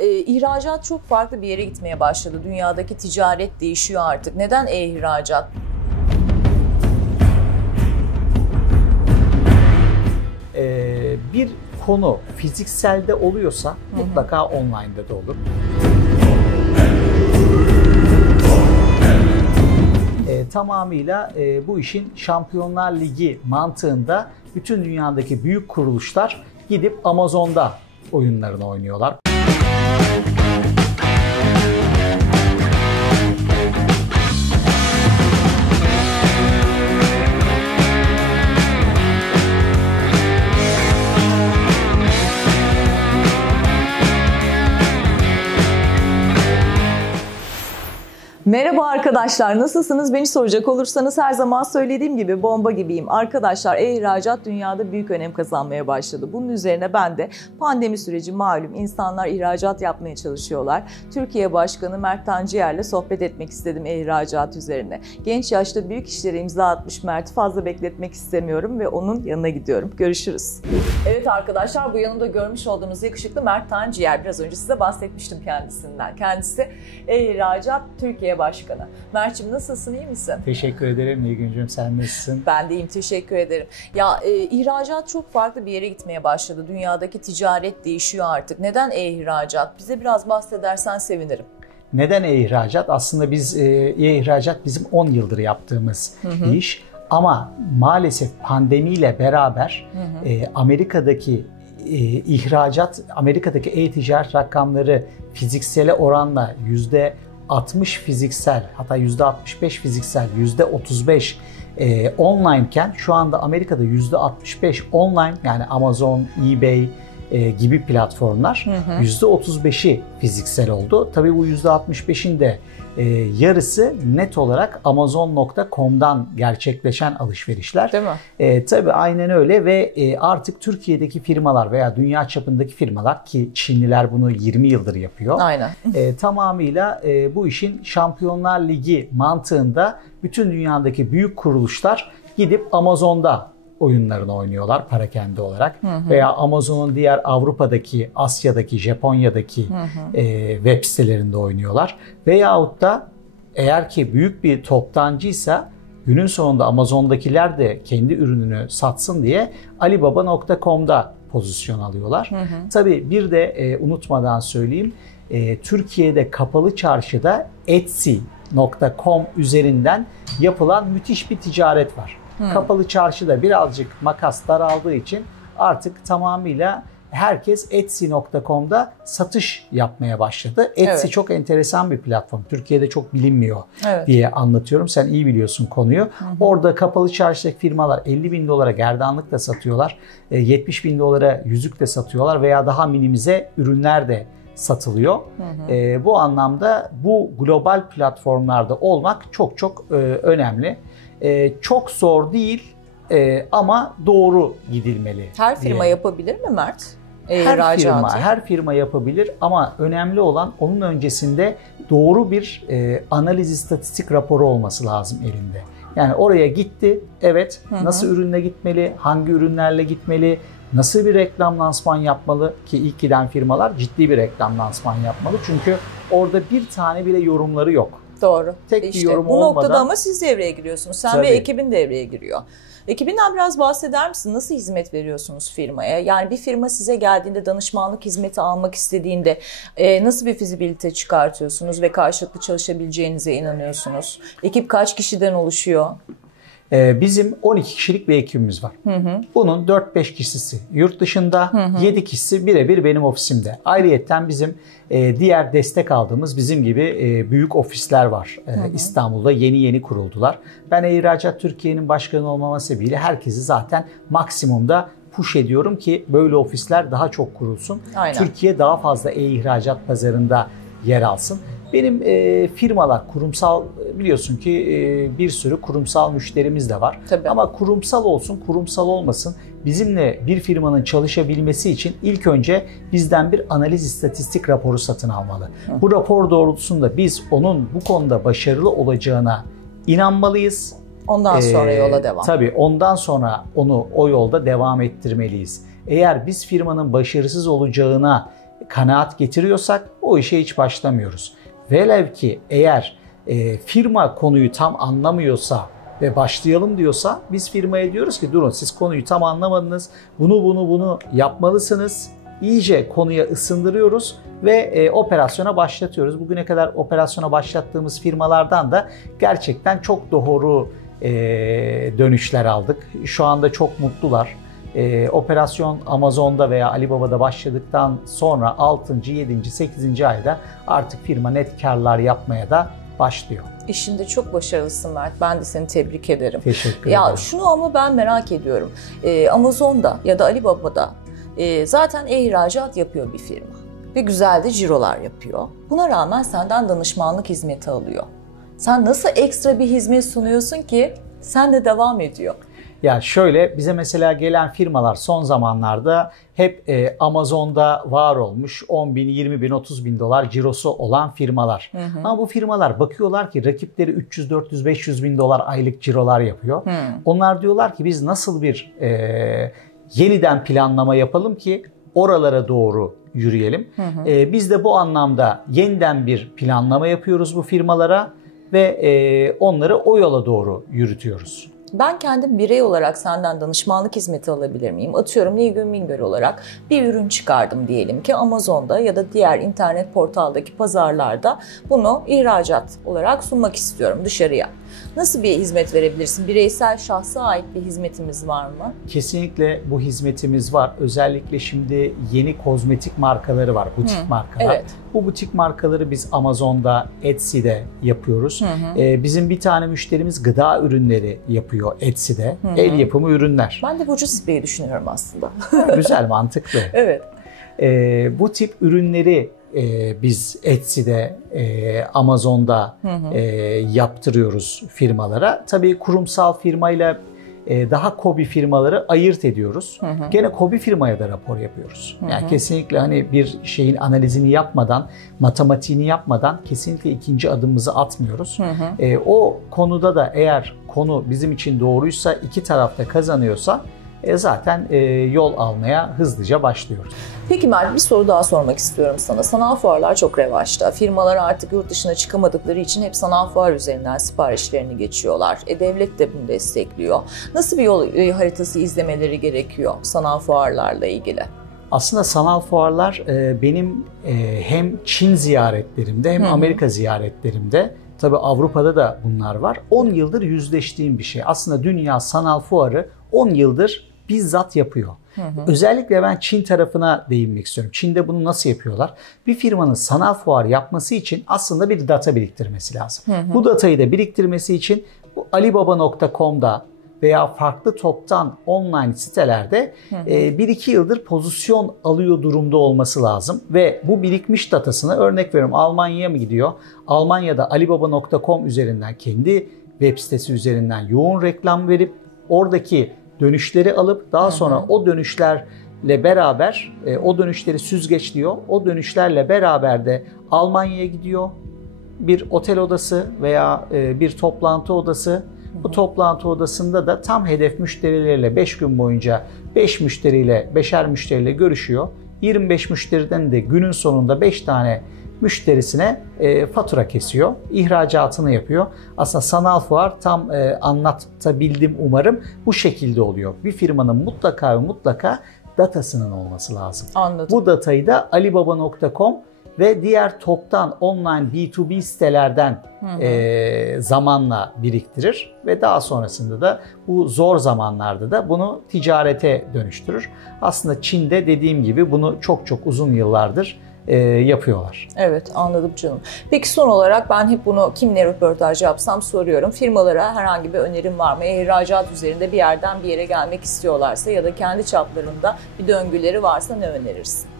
ihracat çok farklı bir yere gitmeye başladı. Dünyadaki ticaret değişiyor artık. Neden ihracat? Bir konu fizikselde oluyorsa mutlaka online'da da olur. Tamamıyla bu işin Şampiyonlar Ligi mantığında bütün dünyadaki büyük kuruluşlar gidip Amazon'da oyunlarını oynuyorlar. Merhaba arkadaşlar, nasılsınız? Beni soracak olursanız her zaman söylediğim gibi bomba gibiyim. Arkadaşlar, ihracat dünyada büyük önem kazanmaya başladı. Bunun üzerine ben de pandemi süreci malum, insanlar ihracat yapmaya çalışıyorlar. Türkiye Başkanı Mert Tancıyer'le sohbet etmek istedim ihracat üzerine. Genç yaşta büyük işlere imza atmış Mert'i fazla bekletmek istemiyorum ve onun yanına gidiyorum. Görüşürüz. Evet arkadaşlar, bu yanımda görmüş olduğunuz yakışıklı Mert Tanciyer. Biraz önce size bahsetmiştim kendisinden. Kendisi ihracat Türkiye Başkanı. Mert'ciğim nasılsın, iyi misin? Teşekkür ederim Nilgüncüğüm, sen nasılsın? Ben de iyiyim, teşekkür ederim. İhracat çok farklı bir yere gitmeye başladı. Dünyadaki ticaret değişiyor artık. Neden ihracat? Bize biraz bahsedersen sevinirim. Neden ihracat? Aslında biz ihracat bizim 10 yıldır yaptığımız iş. Ama maalesef pandemiyle beraber Amerika'daki Amerika'daki e-ticaret rakamları fiziksele oranla %60 fiziksel, hatta %65 fiziksel, %35 online iken şu anda Amerika'da %65 online, yani Amazon, eBay gibi platformlar %35'i fiziksel oldu. Tabii bu %65'in de yarısı net olarak Amazon.com'dan gerçekleşen alışverişler. Değil mi? Tabii aynen öyle ve artık Türkiye'deki firmalar veya dünya çapındaki firmalar, ki Çinliler bunu 20 yıldır yapıyor. Aynen. Tamamıyla bu işin Şampiyonlar Ligi mantığında bütün dünyadaki büyük kuruluşlar gidip Amazon'da oyunlarını oynuyorlar parakende olarak. Veya Amazon'un diğer Avrupa'daki, Asya'daki, Japonya'daki web sitelerinde oynuyorlar. Veyahut da eğer ki büyük bir toptancıysa günün sonunda Amazon'dakiler de kendi ürününü satsın diye Alibaba.com'da pozisyon alıyorlar. Tabii bir de unutmadan söyleyeyim, Türkiye'de kapalı çarşıda Etsy.com üzerinden yapılan müthiş bir ticaret var. Kapalı çarşıda birazcık makas daraldığı için artık tamamıyla herkes Etsy.com'da satış yapmaya başladı. Etsy çok enteresan bir platform. Türkiye'de çok bilinmiyor diye anlatıyorum. Sen iyi biliyorsun konuyu. Orada kapalı çarşıdaki firmalar $50.000 gerdanlık da satıyorlar. $70.000 yüzük de satıyorlar veya daha minimize ürünler de satılıyor. Bu anlamda bu global platformlarda olmak çok çok önemli. Çok zor değil ama doğru gidilmeli. Her firma yapabilir mi Mert? Her firma yapabilir ama önemli olan onun öncesinde doğru bir analiz istatistik raporu olması lazım elinde. Yani oraya gitti, evet, nasıl ürünle gitmeli, hangi ürünlerle gitmeli, nasıl bir reklam lansman yapmalı, ki ilk giden firmalar ciddi bir reklam lansman yapmalı. Çünkü orada bir tane bile yorumları yok. Doğru. Tek bir yorum bu olmadan. noktada ama siz devreye giriyorsunuz. Sen ve ekibin devreye giriyor. Ekibinden biraz bahseder misin? Nasıl hizmet veriyorsunuz firmaya? Yani bir firma size geldiğinde, danışmanlık hizmeti almak istediğinde nasıl bir fizibilite çıkartıyorsunuz ve karşılıklı çalışabileceğinize inanıyorsunuz? Ekip kaç kişiden oluşuyor? Bizim 12 kişilik bir ekibimiz var. Bunun 4-5 kişisi yurt dışında, 7 kişisi birebir benim ofisimde. Ayrıyeten bizim diğer destek aldığımız bizim gibi büyük ofisler var. İstanbul'da yeni kuruldular. Ben ihracat Türkiye'nin başkanı olmama sebebiyle herkesi zaten maksimumda push ediyorum ki böyle ofisler daha çok kurulsun. Aynen. Türkiye daha fazla ihracat pazarında yer alsın. Benim firmalar kurumsal, biliyorsun ki bir sürü kurumsal müşterimiz de var. Tabii. Ama kurumsal olsun, kurumsal olmasın, bizimle bir firmanın çalışabilmesi için ilk önce bizden bir analiz istatistik raporu satın almalı. Bu rapor doğrultusunda biz onun bu konuda başarılı olacağına inanmalıyız. Ondan sonra yola devam. Tabii ondan sonra onu o yolda devam ettirmeliyiz. Eğer biz firmanın başarısız olacağına kanaat getiriyorsak o işe hiç başlamıyoruz. Velev ki eğer firma konuyu tam anlamıyorsa ve başlayalım diyorsa biz firmaya diyoruz ki durun siz konuyu tam anlamadınız. Bunu yapmalısınız. İyice konuya ısındırıyoruz ve operasyona başlatıyoruz. Bugüne kadar operasyona başlattığımız firmalardan da gerçekten çok doğru dönüşler aldık. Şu anda çok mutlular. Operasyon Amazon'da veya Alibaba'da başladıktan sonra 6. 7. 8. ayda artık firma net karlar yapmaya da başlıyor. İşinde çok başarılısın Mert. Ben de seni tebrik ederim. Teşekkür ederim. Şunu ama ben merak ediyorum. Amazon'da ya da Alibaba'da zaten ihracat yapıyor bir firma. Ve güzel de cirolar yapıyor. Buna rağmen senden danışmanlık hizmeti alıyor. Sen nasıl ekstra bir hizmet sunuyorsun ki sen de devam ediyor? Ya şöyle bize mesela gelen firmalar son zamanlarda hep Amazon'da var olmuş 10 bin, 20 bin, 30 bin dolar cirosu olan firmalar. Ama bu firmalar bakıyorlar ki rakipleri 300, 400, 500 bin dolar aylık cirolar yapıyor. Onlar diyorlar ki biz nasıl bir yeniden planlama yapalım ki oralara doğru yürüyelim. Biz de bu anlamda yeniden bir planlama yapıyoruz bu firmalara ve onları o yola doğru yürütüyoruz. Ben kendim birey olarak senden danışmanlık hizmeti alabilir miyim? Atıyorum Nilgün Mingöl olarak bir ürün çıkardım diyelim ki Amazon'da ya da diğer internet portaldaki pazarlarda bunu ihracat olarak sunmak istiyorum dışarıya. Nasıl bir hizmet verebilirsin? Bireysel şahsa ait bir hizmetimiz var mı? Kesinlikle bu hizmetimiz var. Özellikle şimdi yeni kozmetik markaları var, butik markalar. Evet. Bu butik markaları biz Amazon'da, Etsy'de yapıyoruz. Bizim bir tane müşterimiz gıda ürünleri yapıyor Etsy'de. El yapımı ürünler. Ben de Burcu Spreyi düşünüyorum aslında. Güzel, mantıklı. Evet. Bu tip ürünleri biz Etsy'de, Amazon'da yaptırıyoruz firmalara. Tabii kurumsal firmayla daha KOBİ firmaları ayırt ediyoruz. Gene KOBİ firmaya da rapor yapıyoruz. Yani kesinlikle hani bir şeyin analizini yapmadan, matematiğini yapmadan kesinlikle ikinci adımımızı atmıyoruz. O konuda da eğer konu bizim için doğruysa, iki tarafta kazanıyorsa zaten yol almaya hızlıca başlıyoruz. Peki Mert, bir soru daha sormak istiyorum sana. Sanal fuarlar çok revaçta. Firmalar artık yurt dışına çıkamadıkları için hep sanal fuar üzerinden siparişlerini geçiyorlar. Devlet de bunu destekliyor. Nasıl bir yol haritası izlemeleri gerekiyor sanal fuarlarla ilgili? Aslında sanal fuarlar benim hem Çin ziyaretlerimde hem Amerika ziyaretlerimde, tabii Avrupa'da da bunlar var, 10 yıldır yüzleştiğim bir şey. Aslında dünya sanal fuarı 10 yıldır bizzat yapıyor. Özellikle ben Çin tarafına değinmek istiyorum. Çin'de bunu nasıl yapıyorlar? Bir firmanın sanal fuar yapması için aslında bir data biriktirmesi lazım. Bu datayı da biriktirmesi için bu Alibaba.com'da veya farklı toptan online sitelerde 1-2 yıldır pozisyon alıyor durumda olması lazım. Ve bu birikmiş datasını, örnek veriyorum, Almanya'ya mı gidiyor? Almanya'da Alibaba.com üzerinden, kendi web sitesi üzerinden yoğun reklam verip oradaki dönüşleri alıp daha sonra o dönüşlerle beraber o dönüşleri süzgeçliyor. O dönüşlerle beraber de Almanya'ya gidiyor. Bir otel odası veya bir toplantı odası. Bu toplantı odasında da tam hedef müşterileriyle 5 gün boyunca 5'er müşteriyle görüşüyor. 25 müşteriden de günün sonunda 5 tane müşterisine fatura kesiyor. İhracatını yapıyor. Aslında sanal fuar tam anlatabildim umarım. Bu şekilde oluyor. Bir firmanın mutlaka ve mutlaka datasının olması lazım. Anladım. Bu datayı da Alibaba.com ve diğer toptan online B2B sitelerden zamanla biriktirir ve daha sonrasında da bu zor zamanlarda da bunu ticarete dönüştürür. Aslında Çin'de dediğim gibi bunu çok çok uzun yıllardır yapıyorlar. Evet, anladım canım. Peki son olarak ben hep bunu kimle röportaj yapsam soruyorum. Firmalara herhangi bir önerim var mı? İhracat üzerinde bir yerden bir yere gelmek istiyorlarsa ya da kendi çaplarında bir döngüleri varsa ne önerirsin?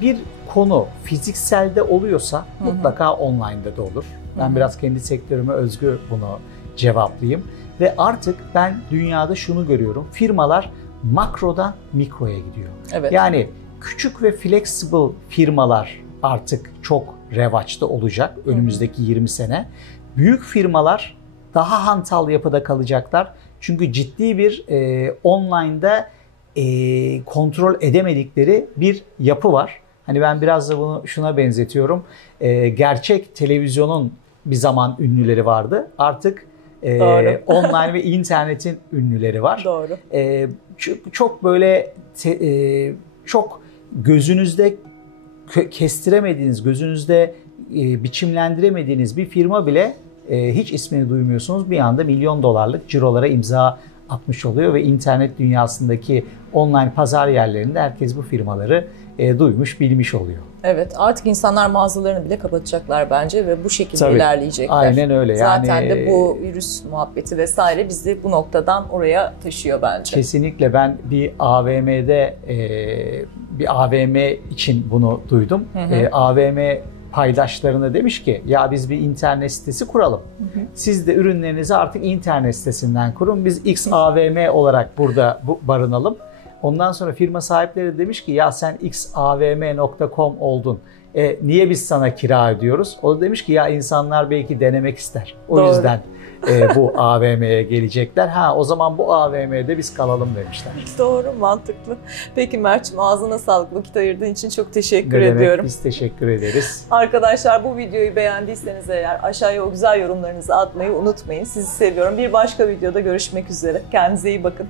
Bir konu fizikselde oluyorsa mutlaka online'da da olur. Ben biraz kendi sektörüme özgü bunu cevaplayayım. Ve artık ben dünyada şunu görüyorum. Firmalar makrodan mikroya gidiyor. Evet. Yani küçük ve flexible firmalar artık çok revaçta olacak önümüzdeki 20 sene. Büyük firmalar daha hantal yapıda kalacaklar. Çünkü ciddi bir online'da kontrol edemedikleri bir yapı var. Hani ben biraz da bunu şuna benzetiyorum. Gerçek televizyonun bir zaman ünlüleri vardı. Artık online ve internetin ünlüleri var. Doğru. Çok böyle çok gözünüzde kestiremediğiniz, gözünüzde biçimlendiremediğiniz bir firma bile hiç ismini duymuyorsunuz. Bir anda milyon dolarlık cirolara imza atmış oluyor ve internet dünyasındaki online pazar yerlerinde herkes bu firmaları duymuş, bilmiş oluyor. Evet, artık insanlar mağazalarını bile kapatacaklar bence ve bu şekilde Tabii, ilerleyecekler. aynen öyle. Zaten yani, de bu virüs muhabbeti vesaire bizi bu noktadan oraya taşıyor bence. Kesinlikle ben bir AVM'de bir AVM için bunu duydum. AVM paydaşlarına demiş ki ya biz bir internet sitesi kuralım. Siz de ürünlerinizi artık internet sitesinden kurun. Biz XAVM olarak burada barınalım. Ondan sonra firma sahipleri demiş ki ya sen xavm.com oldun. Niye biz sana kira ödüyoruz? O da demiş ki ya insanlar belki denemek ister. O Doğru. yüzden bu AVM'ye gelecekler. O zaman bu AVM'de biz kalalım demişler. Doğru, mantıklı. Peki Mert'ciğim ağzına sağlık. Vakit ayırdığın için çok teşekkür Ne demek, ediyorum. biz teşekkür ederiz. Arkadaşlar bu videoyu beğendiyseniz eğer aşağıya o güzel yorumlarınızı atmayı unutmayın. Sizi seviyorum. Bir başka videoda görüşmek üzere. Kendinize iyi bakın.